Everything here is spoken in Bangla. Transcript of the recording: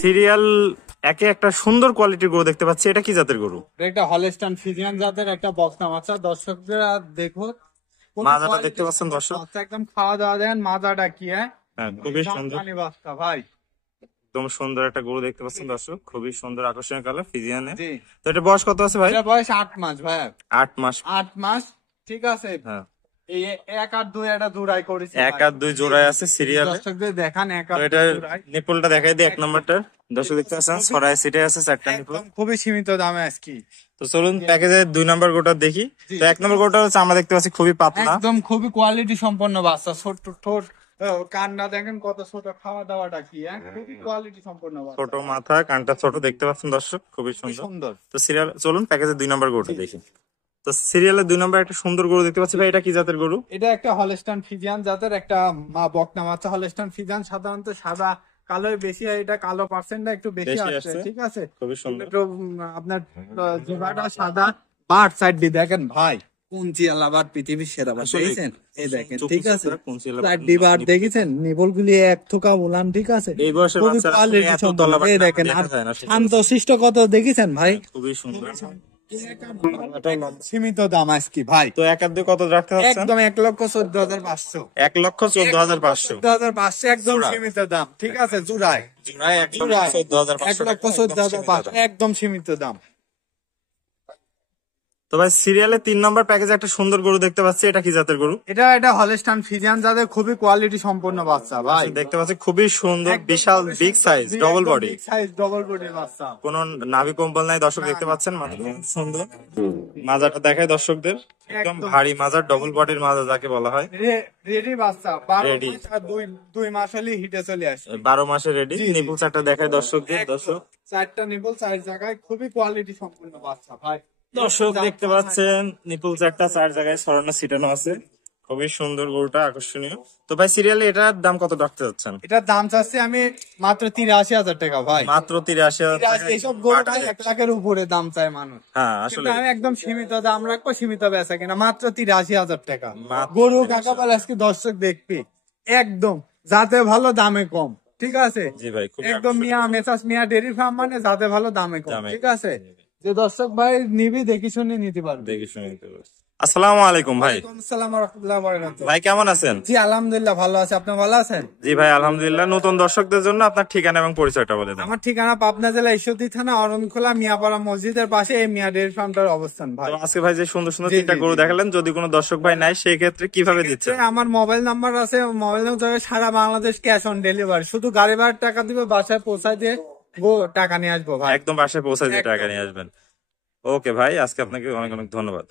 সিরিয়াল একে একটা সুন্দর কোয়ালিটির গরু দেখতে পাচ্ছি, এটা কি জাতের গরু? একটা হলস্টাইন ফ্রিজিয়ান জাতের একটা বকনা বাচ্চা। দর্শকরা দেখো মাজাটা দেখতে পাচ্ছেন দর্শক, একদম খাওয়া দাওয়া দেন। মাজাটা কি খুবই সুন্দর, বাচ্চা ভাই, একদম সুন্দর একটা গরু দেখতে পাচ্ছেন দর্শক, খুবই সুন্দর আকর্ষণীয় কালার ফিজিয়ানে। জি। তো এটা বয়স কত আছে ভাই? এটা বয়স 8 মাস ভাই। 8 মাস। 8 মাস, ঠিক আছে। হ্যাঁ, এই 1 আর 2 এটা জোড়াই করেছি। 1 আর 2 জোড়ায় আছে সিরিয়ালে। দর্শকদের দেখান 1 আর 2 এটা জোড়ায়। নিপলটা দেখাই দিই, 1 নম্বরটা দর্শক দেখতে পাচ্ছেন ছড়ায় সিটে আছে 4টা নিপল। একদম খুবই সীমিত দামে আজকে। তো চলুন প্যাকেজের 2 নম্বর গোটা দেখি। তো 1 নম্বর গোটা হচ্ছে আমরা দেখতে পাচ্ছি খুবই পাতলা, একদম খুবই কোয়ালিটি সম্পন্ন বাচ্চা। ছোট ঠোঁট, কান্না দেখেন কত ছোট, খাওয়া দাওয়াটা কি খুবই কোয়ালিটি সম্পন্ন বাচ্চা। ছোট মাথা, কানটা ছোট দেখতে পাচ্ছেন দর্শক, খুবই সুন্দর। তো সিরিয়াল চলুন প্যাকেজের 2 নম্বর গরুটা দেখি। তো সিরিয়ালের 2 নম্বর একটা সুন্দর গরু দেখতে পাচ্ছি ভাই, এটা কি জাতের গরু? এটা একটা হলস্টাইন ফ্রিজিয়ান জাতের একটা বকনা বাচ্চা। হলস্টাইন ফ্রিজিয়ান সাধারণত সাদা কালোই বেশি হয়, এটা কালো পার্সেন্টটা একটু বেশি আসছে, ঠিক আছে। খুবই সুন্দর। একটু আপনার জিভাটা সাদা, বাট সাইড দিয়ে দেখেন ভাই, কুঞ্চিয়ালা বাট পৃথিবীর সেরা বাট, দেখেন এই দেখেন, ঠিক আছে। সাইড দিয়ে বাট দেখেছেন, নিবলগুলি এক থোকা উলান, ঠিক আছে। এই বয়সের খুবই বাচ্চারা কোয়ালিটি এত সম্পন্ন। তলা বাট এই দেখেন, দেখা আর যায় না, শান্তশিষ্ট কত দেখেছেন ভাই, খুবই সুন্দর। সীমিত দাম আজকে ভাই। তো 1 আর 2 কত রাখতে হচ্ছে? একদম 1,14,500। 1,14,500। 14,500 একদম সীমিত দাম, ঠিক আছে। জোড়ায় জোড়ায় 1,14,500। 1,14,500 একদম সীমিত দাম। তো ভাই সিরিয়ালে 3 নম্বর প্যাকেজে একটা সুন্দর গরু দেখতে পাচ্ছি, এটা কি জাতের গরু? এটা হলস্টাইন ফ্রিজিয়ান জাতের খুবই কোয়ালিটি সম্পন্ন বাচ্চা ভাই। দেখতে পাচ্ছি খুবই সুন্দর, বিশাল big size, double body. Big size double body বাচ্চা। কোন নাভি কম্বল নাই দর্শক দেখতে পাচ্ছেন, মাথা সুন্দর। মাজাটা দেখায় দর্শকদের, একদম ভারী মাজার, ডবল বডির মাজা যাকে বলা হয়। রেডি বাচ্চা, 12 Ready। মাস আর 2 মাস হলে হিটে চলে আসে। 12 মাসে রেডি। নিপুল চারটা দেখায় দর্শকদের, দর্শক 4টা নিবল 4 জায়গায়, খুবই কোয়ালিটি সম্পন্ন বাচ্চা ভাই। দর্শক দেখতে পাচ্ছেন নিপুল চারটা 4 জায়গায় ছড়ানো ছিটানো আছে, খুবই সুন্দর গরুটা, আকর্ষণীয়। তো ভাই সিরিয়ালে এটার দাম কত রাখতে যাচ্ছেন? এটার দাম চাচ্ছি আমি মাত্র 83,000 টাকা ভাই। মাত্র 83,000 টাকা। এইসব গরু ভাই 1 লাখের উপরে দাম চায় মানুষ। হ্যাঁ আসলে আমি একদম সীমিত দাম রাখবো, সীমিত বেচা কিনা মাত্র 83,000 টাকা। মাত্র গরু কাকা বলে আজকে দর্শক দেখবি, একদম যাতে ভালো দামে কম, ঠিক আছে। জি ভাই, খুব একদম মিয়া মেসাস মিয়া ডেরি ফার্ম, মানে যাতে ভালো দামে কম, দামে ঠিক আছে। যে দর্শক ভাই নিবি দেখি শুনে নিতে পারবে। দেখে শুনে নিতে পারবে। আসসালামু আলাইকুম ভাই। আসসালাম ওয়া রাহমাতুল্লাহি ওয়া বারাকাতুহু। ভাই কেমন আছেন? জি আলহামদুলিল্লাহ ভালো আছে, আপনি ভালো আছেন? জি ভাই আলহামদুলিল্লাহ। নতুন দর্শকদের জন্য আপনার ঠিকানা এবং পরিচয়টা বলে দেন। আমার ঠিকানা পাবনা জেলা ঈশ্বরদী থানা অরণখোলা মিয়াপাড়া মসজিদের পাশে এই মিয়া ডেয়ারি ফার্মটার অবস্থান ভাই। তো আজকে ভাই যে সুন্দর সুন্দর জি, 3টা জি, গরু জি। দেখালেন, যদি কোনো দর্শক ভাই নাই সেই ক্ষেত্রে কিভাবে দিচ্ছেন? আমার মোবাইল নাম্বার আছে, মোবাইল নাম্বার সারা বাংলাদেশ ক্যাশ অন ডেলিভারি, শুধু গাড়ি ভাড়ার টাকা দিবে, বাসায় পৌঁছায় দিয়ে টাকা নিয়ে আসবো ভাই। একদম বাসায় পৌঁছে দিয়ে টাকা নিয়ে আসবেন। ওকে ভাই, আজকে আপনাকে অনেক অনেক ধন্যবাদ।